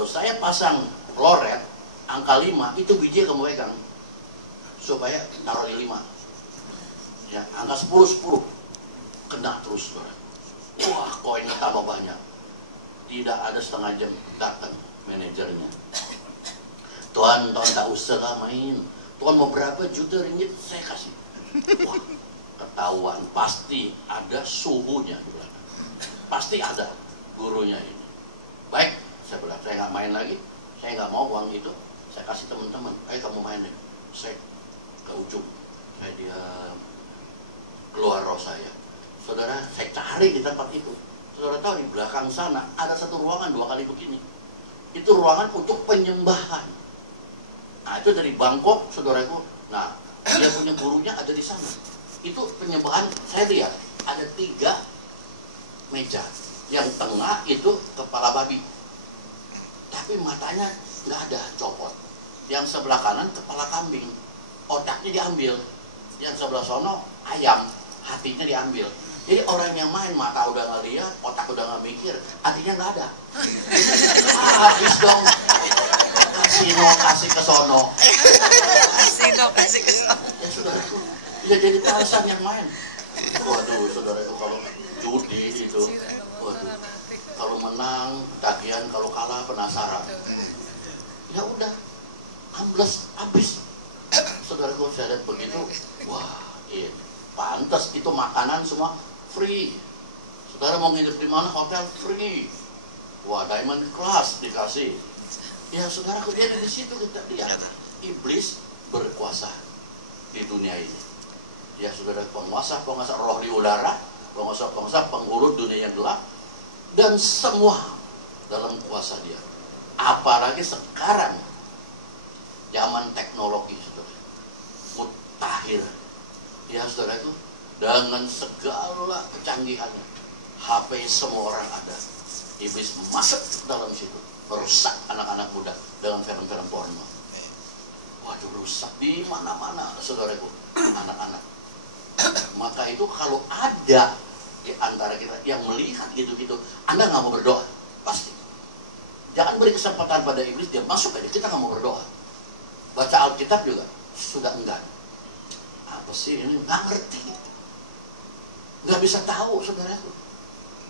Kalau saya pasang loret, angka 5, itu biji kamu pegang. Supaya taruh di 5. Ya, angka 10, kena terus. Wah, koinnya tambah banyak. Tidak ada setengah jam datang manajernya. Tuan tak usah main. Tuan mau berapa juta ringgit, saya kasih. Wah, ketahuan. Pasti ada suhunya di belakang. Pasti ada gurunya ini. Baik, saya bilang, saya nggak main lagi. Saya nggak mau uang itu. Saya kasih teman-teman. Ayo kamu main deh. Saya ke ujung. Saya dia keluar roh saya. Saudara, saya cari di tempat itu. Saudara tahu di belakang sana ada satu ruangan 2 kali begini. Itu ruangan untuk penyembahan. Nah, itu dari Bangkok, saudaraku. Nah, dia punya gurunya ada di sana. Itu penyembahan, saya lihat ada 3 meja. Yang tengah itu kepala babi. Tapi matanya nggak ada, copot. Yang sebelah kanan kepala kambing. Otaknya diambil. Yang sebelah sono ayam, hatinya diambil. Jadi orang yang main mata udah nggak lihat, otak udah nggak mikir, hatinya nggak ada. Habis dong. Kasino kasih ke sono. Kasino kasih ke sono. Ya saudaraku, ya jadi alasan yang main. Waduh, saudaraku, kalau judi itu, waduh, kalau menang tagihan, kalau kalah penasaran. Ya udah, ambles habis. Saudaraku, saya lihat begitu, wah, ini pantas itu makanan semua free. Saudara mau nginep di mana, hotel free. Wah, diamond class dikasih. Ya saudaraku, dia di situ kita lihat iblis berkuasa di dunia ini. Ya saudara, penguasa roh di udara, penguasa penghulu dunia yang gelap, dan semua dalam kuasa dia. Apalagi sekarang zaman teknologi, saudara, mutakhir. Ya saudara itu, dengan segala kecanggihannya, HP semua orang ada. Iblis masuk dalam situ, merusak anak-anak muda dengan film-film porno. Waduh, rusak di mana-mana, saudaraku, anak-anak. Maka itu kalau ada di antara kita yang melihat gitu-gitu, Anda nggak mau berdoa, pasti. Jangan beri kesempatan pada iblis, dia masuk aja, kita nggak mau berdoa. Baca Alkitab juga, sudah enggan. Apa sih ini? Nggak ngerti. Nggak bisa tahu, saudaraku.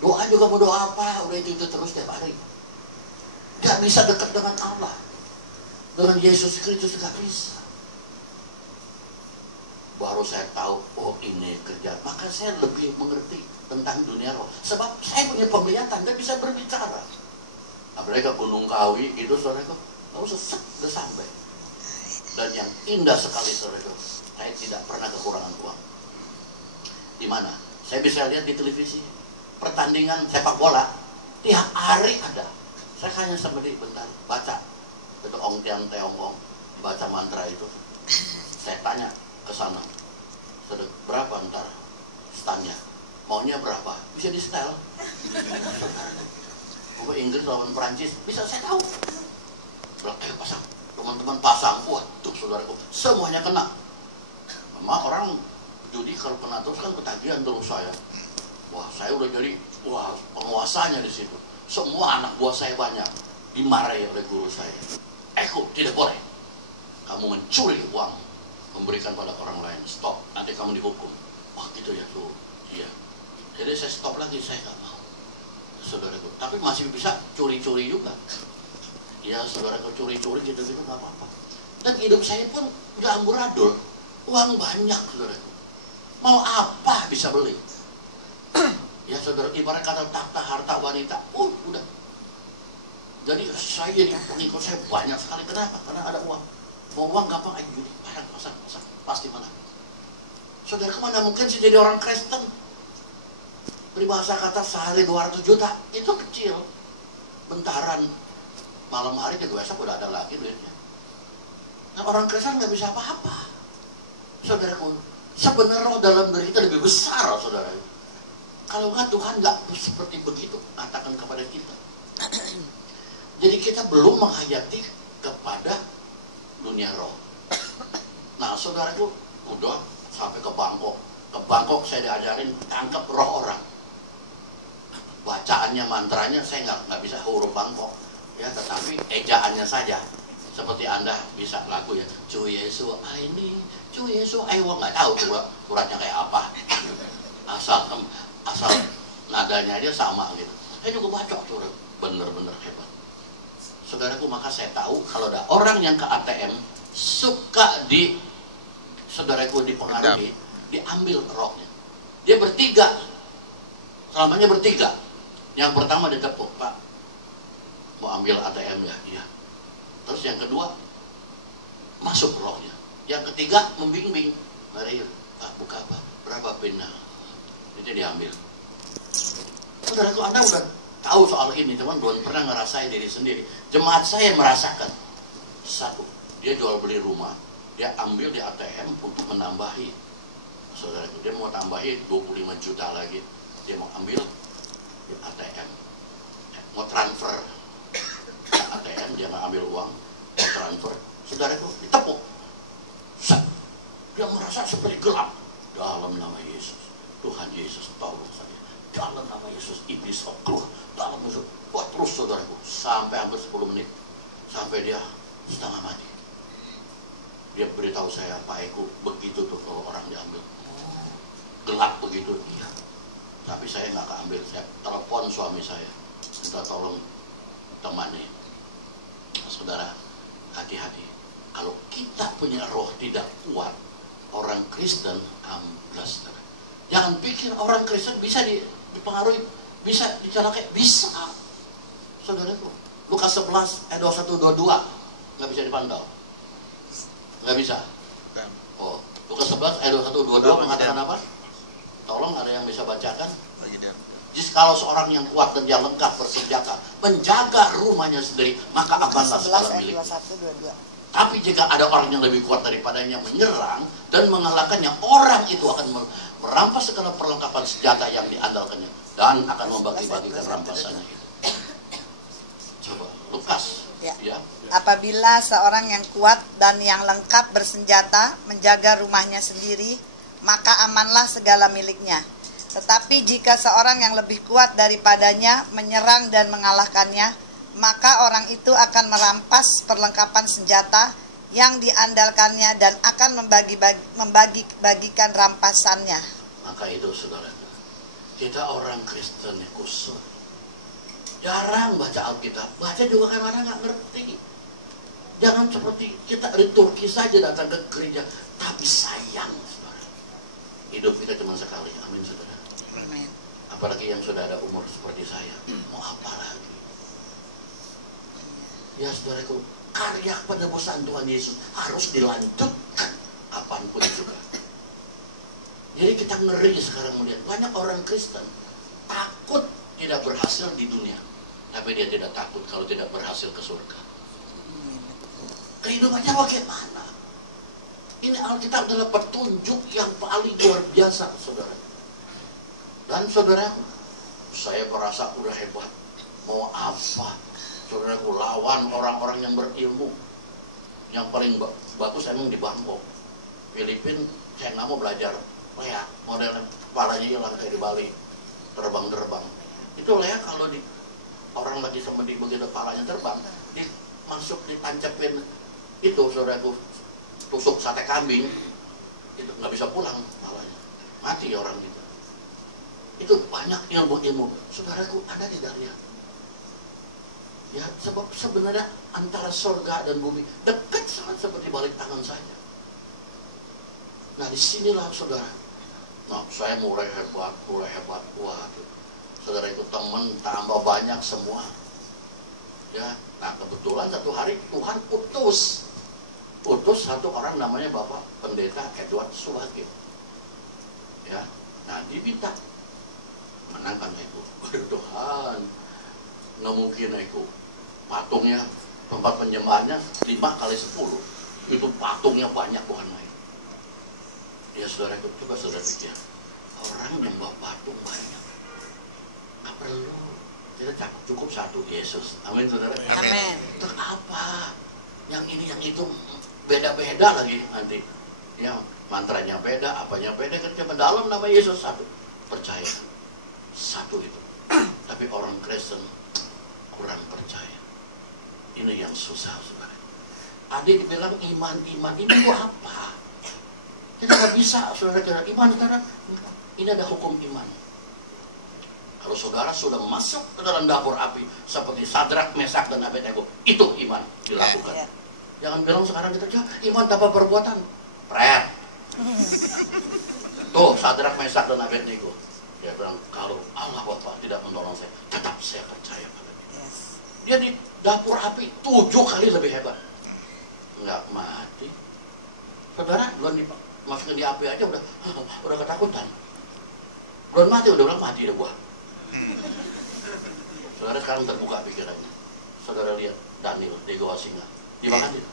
Doa juga mau doa apa, udah itu terus tiap hari. Nggak bisa dekat dengan Allah. Dengan Yesus Kristus nggak bisa. Baru saya tahu, oh ini kerja. Maka saya lebih mengerti tentang dunia roh. Sebab saya punya penglihatan, dan bisa berbicara. Apalagi ke Gunung Kawi, itu saudaraku, nggak usah udah sampai. Dan yang indah sekali, saudaraku, saya tidak pernah kekurangan uang. Di mana? Saya bisa lihat di televisi, pertandingan sepak bola, tiap hari ada. Saya hanya seperti bentar, baca. Itu Ong Tian Teong Ong, baca mantra itu. Saya tanya ke sana, berapa ntar standnya? Maunya berapa? Bisa di setel. Mau Inggris lawan Perancis, bisa saya tahu. Pasang, teman-teman pasang, waduh saudaraku, semuanya kena. Memang orang judi kalau kena terus kan ketagihan terus saya. Wah, saya udah jadi penguasanya di situ. Semua anak buah saya banyak dimarahi oleh guru saya. Tidak boleh. Kamu mencuri uang, memberikan pada orang lain. Stop, nanti kamu dihukum. Wah gitu ya tuh. Iya. Jadi saya stop lagi, saya nggak mau. Saudaraku, tapi masih bisa curi-curi juga. Ya saudaraku, curi-curi gitu-gitu nggak apa-apa. Dan hidup saya pun udah amburadul. Uang banyak, saudaraku. Mau apa bisa beli? Ya saudara, ibarat kata tahta harta wanita, udah. Jadi saya jadi pengikut saya banyak sekali. Kenapa? Karena ada uang. Mau uang gampang aja judi, pasang, pasti menang. Saudara, kemana mungkin saya jadi orang Kristen? Beri bahasa kata sehari 200 juta, itu kecil. Bentaran, malam hari juga besok udah ada lagi duitnya. Nah, orang Kristen nggak bisa apa-apa. Saudaraku, sebenarnya roh dalam diri kita lebih besar, saudara. Kalau nggak Tuhan nggak seperti begitu katakan kepada kita. Jadi kita belum menghayati kepada dunia roh. Nah saudaraku, udah sampai ke Bangkok. Ke Bangkok saya diajarin tangkap roh orang. Bacaannya, mantranya saya nggak bisa huruf Bangkok. Ya, tetapi ejaannya saja. Seperti Anda bisa lagu ya, Cu Yesu ini, Cu Yesu wah nggak tahu tuh suratnya kayak apa. Asal nadanya aja sama gitu. Saya juga baca tuh, bener-bener hebat. Saudaraku, maka saya tahu kalau ada orang yang ke ATM suka saudaraku dipengaruhi, diambil rohnya. Dia bertiga, selamanya bertiga. Yang pertama ditepuk, Pak, mau ambil ATM ya? Iya. Terus yang kedua, masuk rohnya. Yang ketiga, membimbing. Mari, Pak, buka apa? Berapa pinnya? Itu diambil. Saudaraku, Anda udah tahu soal ini, teman belum pernah ngerasain diri sendiri. Jemaat saya merasakan. Satu, dia jual beli rumah, dia ambil di ATM untuk menambahi. Saudaraku, dia mau tambahin 25 juta lagi. Dia mau ambil di ATM. Mau transfer. ATM, dia nggak ambil uang, mau transfer. Saudaraku, ditepuk. Dia merasa seperti gelap. Dalam nama Yesus. Tuhan Yesus, tolong saya. Dalam nama Yesus, iblis keluar. Dalam Yesus, wah terus saudaraku, sampai hampir 10 menit. Sampai dia setengah mati. Dia beritahu saya, Pak Eko, begitu tuh kalau orang diambil. Gelap begitu, iya. Tapi saya nggak keambil, saya telepon suami saya. Minta tolong temani. Saudara, hati-hati. Kalau kita punya roh tidak kuat, orang Kristen amblas. Jangan pikir orang Kristen bisa dipengaruhi, bisa dicelakai, bisa. Saudaraku, Lukas 11 ayat 21-22 nggak bisa dipantau, nggak bisa. Oh, Lukas 11 ayat 21-22 mengatakan apa? Tolong, ada yang bisa bacakan? Jadi kalau seorang yang kuat dan dia lengkap bersenjata, menjaga rumahnya sendiri, maka akanlah segala milik. Tapi jika ada orang yang lebih kuat daripadanya menyerang dan mengalahkannya, orang itu akan merampas segala perlengkapan senjata yang diandalkannya dan akan membagi-bagikan rampasannya itu. Coba Lukas. Ya. Apabila seorang yang kuat dan yang lengkap bersenjata menjaga rumahnya sendiri, maka amanlah segala miliknya. Tetapi jika seorang yang lebih kuat daripadanya menyerang dan mengalahkannya, maka orang itu akan merampas perlengkapan senjata yang diandalkannya dan akan membagi-bagikan rampasannya. Maka itu saudara, kita orang Kristen khusus jarang baca Alkitab, baca juga kadang-kadang nggak ngerti. Jangan seperti kita liturgi saja datang ke gereja, tapi sayang saudara, hidup kita cuma sekali. Amin saudara. Amin. Apalagi yang sudah ada umur seperti saya, mau apa lagi? Ya saudaraku, karya penebusan Tuhan Yesus harus dilanjutkan apapun juga. Jadi kita ngeri sekarang melihat banyak orang Kristen takut tidak berhasil di dunia, tapi dia tidak takut kalau tidak berhasil ke surga. Kehidupannya bagaimana? Ini Alkitab adalah petunjuk yang paling luar biasa, saudara. Dan saudara, saya merasa udah hebat. Mau apa? Saudaraku, lawan orang-orang yang berilmu. Yang paling bagus emang di Bangkok, Filipina. Saya nggak mau belajar leak, model kepalanya hilang kayak di Bali, terbang-terbang. Itu leak kalau orang lagi sama begitu kepalanya terbang, masuk ditancapin itu, saudaraku, tusuk sate kambing, itu nggak bisa pulang kepalanya, mati orang gitu. Itu banyak ilmu-ilmu, saudaraku, Anda tidak lihat. Ya, sebab sebenarnya antara surga dan bumi dekat sangat seperti balik tangan saja. Nah, disinilah saudara. Nah, saya mulai hebat. Wah, saudara itu teman tambah banyak semua. Ya, nah kebetulan satu hari Tuhan utus satu orang namanya Bapak Pendeta Edward Subagio. Ya, nah diminta menangkan itu. Waduh Tuhan, nggak mungkin itu. Patungnya, tempat penyembahannya 5x10. Itu patungnya banyak, bukan main. Ya saudara, itu coba saudara pikir, orang yang bawa patung banyak, nggak perlu. Kita cukup satu, Yesus. Amin saudara. Amin. Terus apa? Yang ini, yang itu beda-beda lagi nanti. Ya, mantranya beda, apanya beda, kan cuma dalam nama Yesus satu. Percaya. Satu itu. Tapi orang Kristen kurang percaya. Ini yang susah, saudara. Adik bilang iman ini itu apa? Kita nggak bisa, saudara, kira iman, saudara. Ini ada hukum iman. Kalau saudara sudah masuk ke dalam dapur api seperti Sadrak, Mesak, dan Abednego, itu iman dilakukan. Jangan bilang sekarang kita iman tanpa perbuatan. Pret. Tuh Sadrak, Mesak, dan Abednego. Dia bilang, kalau Allah Bapa tidak menolong saya, tetap saya percaya pada dia. Dia di dapur api 7 kali lebih hebat. Nggak mati. Saudara, belum dimasukin di api aja udah ketakutan. Belum mati, udah bilang mati deh gua. Saudara sekarang terbuka pikirannya. Saudara lihat Daniel di Goa Singa. Dimakan tidak?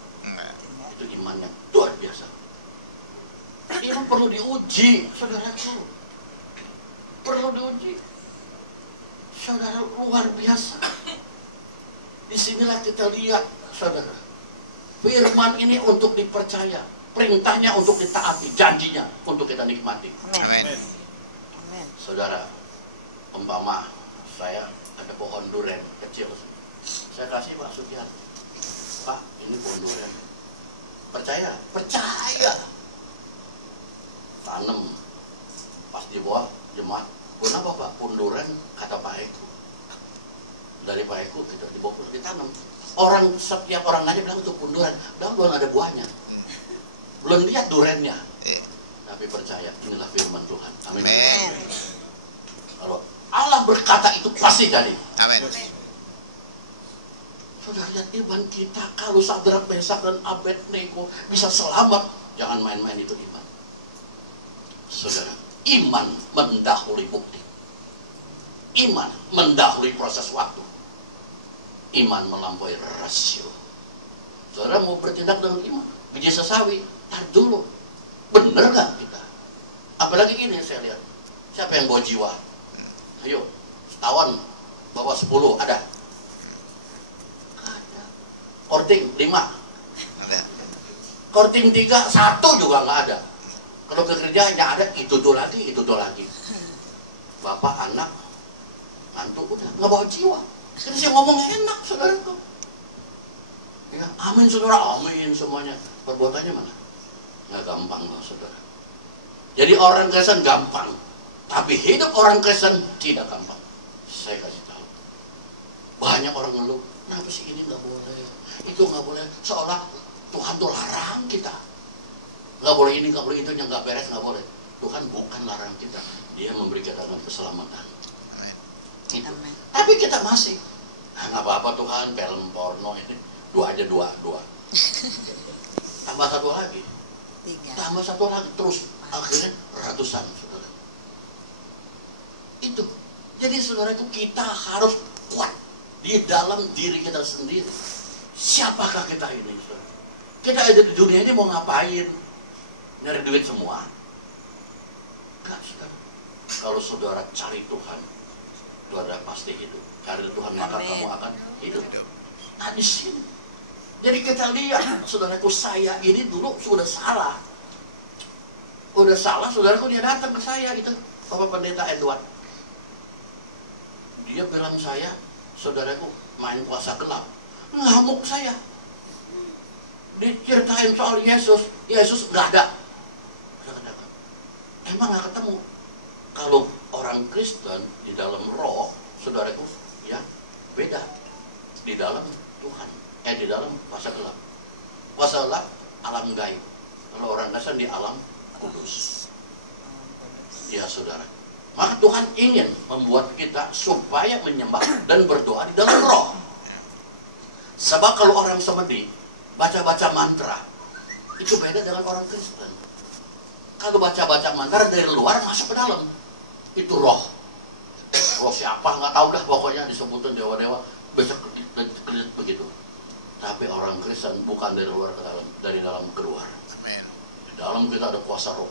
Itu imannya luar biasa. Ini perlu diuji, saudaraku. Perlu diuji. Saudara, luar biasa. Disinilah kita lihat, saudara. Firman ini untuk dipercaya. Perintahnya untuk ditaati. Janjinya untuk kita nikmati. Amin. Saudara, umpama saya ada pohon duren kecil. Saya kasih Pak Sugiat. Pak, ini pohon duren. Percaya? Percaya. Tanam. Pas di bawah jemaat. Kenapa Pak? Punduran kata Pak Eko. Dari Pak Eko kita dibawa ditanam. Setiap orang aja bilang itu punduran. Belum ada buahnya. Belum lihat durennya. Tapi percaya, inilah firman Tuhan. Amin. Kalau Allah berkata itu pasti jadi. Amin. Saudara lihat iman kita. Kalau Sadrak, Mesak, dan Abednego bisa selamat, jangan main-main itu iman. Saudara, iman mendahului bukti. Iman mendahului proses waktu. Iman melampaui rasio. Saudara mau bertindak dengan iman, biji sesawi, tar dulu. Bener gak kita? Apalagi ini saya lihat. Siapa yang bawa jiwa? Ayo, setahun bawa 10, ada? Ada. Korting 5. Korting 3, 1 juga gak ada. Kalau ke gereja hanya ada itu tuh lagi. Bapak, anak, mantu udah nggak bawa jiwa. Jadi saya ngomong enak, saudaraku. Ya, amin saudara, amin semuanya. Perbuatannya mana? Nggak gampang loh, saudara. Jadi orang Kristen gampang, tapi hidup orang Kristen tidak gampang. Saya kasih tahu. Banyak orang ngeluh, kenapa sih ini nggak boleh, itu nggak boleh. Seolah Tuhan tuh larang kita. Nggak boleh ini, nggak boleh itu, yang nggak beres, nggak boleh. Tuhan bukan larang kita, Dia memberi kita keselamatan. Amin. Tapi kita masih, nggak apa-apa Tuhan, film porno ini 2 aja 2. Tambah 1 lagi, 3. tambah 1 lagi, terus akhirnya ratusan, saudara. Itu. Jadi saudara itu kita harus kuat di dalam diri kita sendiri. Siapakah kita ini, saudara? Kita ada di dunia ini mau ngapain? Nyari duit semua? Enggak, saudara. Kalau saudara cari Tuhan, saudara pasti hidup. Cari Tuhan maka kamu akan hidup. Nah di sini, jadi kita lihat, saudaraku, saya ini dulu sudah salah. Udah salah, saudaraku, dia datang ke saya itu, Bapak Pendeta Edward. Dia bilang saya, saudaraku, main kuasa gelap. Ngamuk saya. Diceritain soal Yesus nggak ada. Emang nggak ketemu. Kalau orang Kristen di dalam roh, saudaraku, ya beda. Di dalam Tuhan, di dalam kuasa gelap. Kuasa gelap alam gaib. Kalau orang Kristen di alam kudus. Ya saudara. Maka Tuhan ingin membuat kita supaya menyembah dan berdoa di dalam roh. Sebab kalau orang semedi baca-baca mantra, itu beda dengan orang Kristen. Kalau baca-baca mantra dari luar masuk ke dalam, itu roh. Roh siapa nggak tahu dah, pokoknya disebutin dewa-dewa, besok begitu. Tapi orang Kristen bukan dari luar ke dalam, dari dalam keluar. Di dalam kita ada kuasa Roh